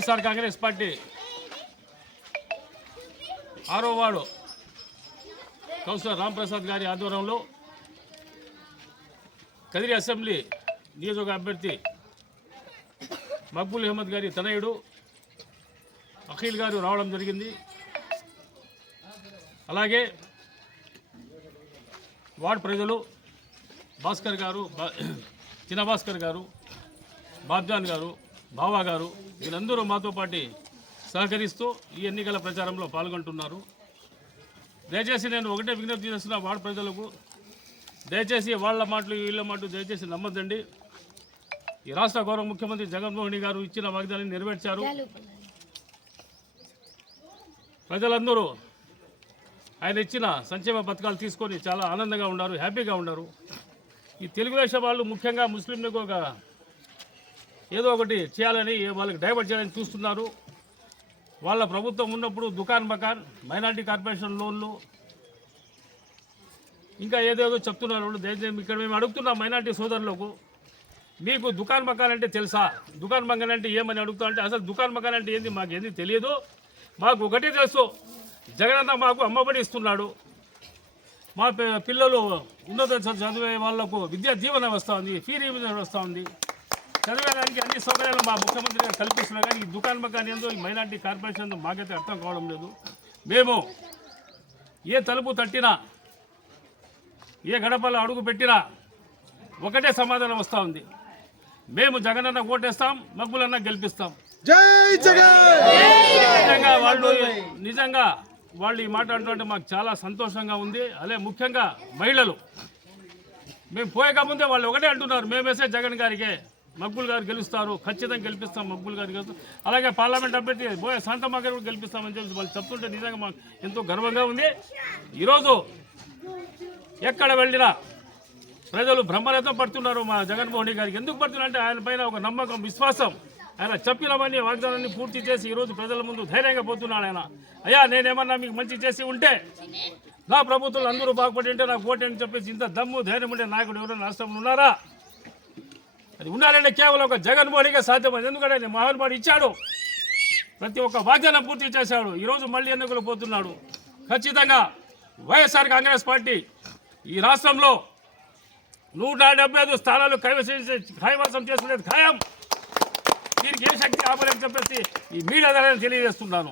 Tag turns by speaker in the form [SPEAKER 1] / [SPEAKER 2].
[SPEAKER 1] YSR Congress party. ఆరో ward. Councillor Ramprasad గారి ఆధ్వర్యంలో కదిరి అసెంబ్లీ నియోజక అభ్యర్థి మక్బుల్ అహ్మద్ గారి తనయుడు అఖిల్ గారు రావడం జరిగింది. అలాగే వార్డు ప్రజలు భాస్కర్ గారు బా- చిన్న భాస్కర్ గారు బాబ్జాన్ గారు బావా గారు వీరందరూ మాతో పాటు సహకరిస్తూ ఈ ఎన్నికల ప్రచారంలో పాల్గొంటున్నారు. దయచేసి నేను ఒకటే విజ్ఞప్తి చేస్తున్న వార్డు ప్రజలకు దయచేసి వాళ్ళ మాటలు వీళ్ళ మాటలు దయచేసి నమ్మదండి ఈ రాష్ట్ర గౌరవ ముఖ్యమంత్రి జగన్మోహన్ గారు ఇచ్చిన వాగ్దానాన్ని నెరవేర్చారు. ప్రజలందరూ ఆయన ఇచ్చిన సంక్షేమ పథకాలు తీసుకొని చాలా ఆనందంగా ఉన్నారు హ్యాపీగా ఉన్నారు. ఈ తెలుగుదేశం వాళ్ళు ముఖ్యంగా ముస్లింలకు ఒక ఏదో ఒకటి చేయాలని వాళ్ళకి డైవర్ట్ చేయాలని చూస్తున్నారు. వాళ్ళ ప్రభుత్వం ఉన్నప్పుడు దుకాన్ మకాన్ మైనార్టీ కార్పొరేషన్ లోన్లు ఇంకా ఏదేదో చెప్తున్నారు దయచేసి ఇక్కడ మేము అడుగుతున్నాం మైనార్టీ సోదరులకు. మీకు దుకాన్ మకాన్ అంటే తెలుసా? దుకాన్ మకాన్ అంటే ఏమని అడుగుతా అంటే అసలు దుకాన్ మకాన్ అంటే ఏంది? మాకు ఏంది తెలియదు. మాకు ఒకటే తెలుసు. జగనన్న మాకు అమ్మబడి ఇస్తున్నాడు. మా పిల్లలు ఉన్నత చదివే వాళ్ళకు విద్యా దీవెన వస్తూ ఉంది ఫీ రీవిజన్ వస్తూ ఉంది. చదివేదానికి అన్ని సౌకర్యాలు మా ముఖ్యమంత్రి గారు కల్పిస్తున్నారు కానీ ఈ దుకాన్ మకాన్ ఏందో ఈ మైనార్టీ కార్పొరేషన్ మాకైతే అర్థం కావడం లేదు. మేము ఏ తలుపు తట్టినా ఏ గడపలో అడుగు పెట్టినా ఒకటే సమాధానం వస్తూ ఉంది. మేము జగనన్న ఓటేస్తాం మగ్గులన్న గెలిపిస్తాం.
[SPEAKER 2] జై జగన్!
[SPEAKER 1] నిజంగా వాళ్ళు నిజంగా వాళ్ళు ఈ మాట అంటుంటే మాకు చాలా సంతోషంగా ఉంది. అదే ముఖ్యంగా మహిళలు. మేము పోయక ముందే వాళ్ళు ఒకటే అంటున్నారు మేము వేసే జగన్ గారికే. మక్బుల్ గారు గెలుస్తారు ఖచ్చితంగా గెలిపిస్తాం మక్బుల్ గారు గెలుస్తారు. అలాగే పార్లమెంట్ అభ్యర్థి బోయ శాంతమ్మ గారు కూడా గెలిపిస్తామని చెప్పి వాళ్ళు చెప్తుంటే నిజంగా మాకు ఎంతో గర్వంగా ఉంది. ఈరోజు ఎక్కడ వెళ్ళినా ప్రజలు బ్రహ్మరథం పడుతున్నారు మా జగన్మోహన్ రెడ్డి గారికి. ఎందుకు పడుతున్నారంటే ఆయన పైన ఒక నమ్మకం విశ్వాసం. ఆయన చెప్పినవన్నీ వాగ్దానాన్ని పూర్తి చేసి ఈరోజు ప్రజల ముందు ధైర్యంగా పోతున్నాడు ఆయన. అయ్యా నేనేమన్నా మీకు మంచి చేసి ఉంటే నా ప్రభుత్వం అందరూ బాగుపడి ఉంటే నాకు ఓటు అని చెప్పేసి ఇంత దమ్ము ధైర్యం ఉండే నాయకుడు ఎవరైనా నష్టం ఉన్నారా? అది ఉండాలంటే కేవలం ఒక జగన్మోహన్గా సాధ్యమైంది. ఎందుకంటే ఆయన మహానుభావుడు ఇచ్చాడు. ప్రతి ఒక్క వాగ్దానం పూర్తి చేశాడు. ఈరోజు మళ్ళీ ఎన్నికలు పోతున్నాడు. ఖచ్చితంగా వైఎస్ఆర్ కాంగ్రెస్ పార్టీ ఈ రాష్ట్రంలో నూట డెబ్బై ఐదు స్థానాలు కైవసం కైవసం చేసుకునేది ఖాయం. దీనికి ఏ శక్తి ఆపలేని చెప్పేసి ఈ మీడియా ద్వారా తెలియజేస్తున్నాను.